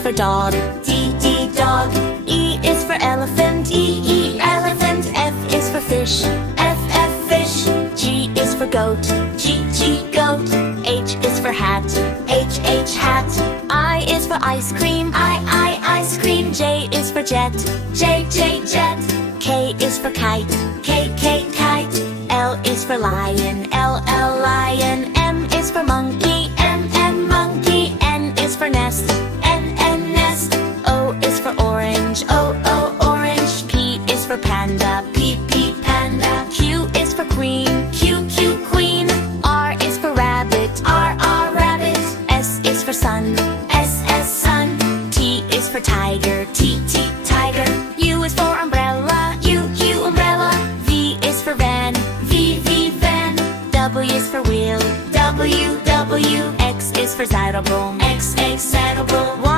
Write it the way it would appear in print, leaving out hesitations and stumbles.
for dog, D, D, dog. E is for elephant, E, E, elephant. F is for fish, F, F, fish. G is for goat, G, G, goat. H is for hat, H, H, hat. I is for ice cream, I, ice cream. J is for jet, J, J, jet. K is for kite, K, K, kite. L is for lion, L, L, lion. M is for monkey, M, M, monkey. N is for nest, N, N, nest. O is for orange, O, O, orange. P is for panda, P, P, panda. Q is for queen, Q, Q, queen. R is for rabbit, R, R, rabbit. S is for sun, S, S, sun. T is for tiger, T, T, tiger. U is for umbrella, U, U, umbrella. V is for van, V, V, van. W is for wheel, W, W. X is for saddleboom, X, X, saddleboom.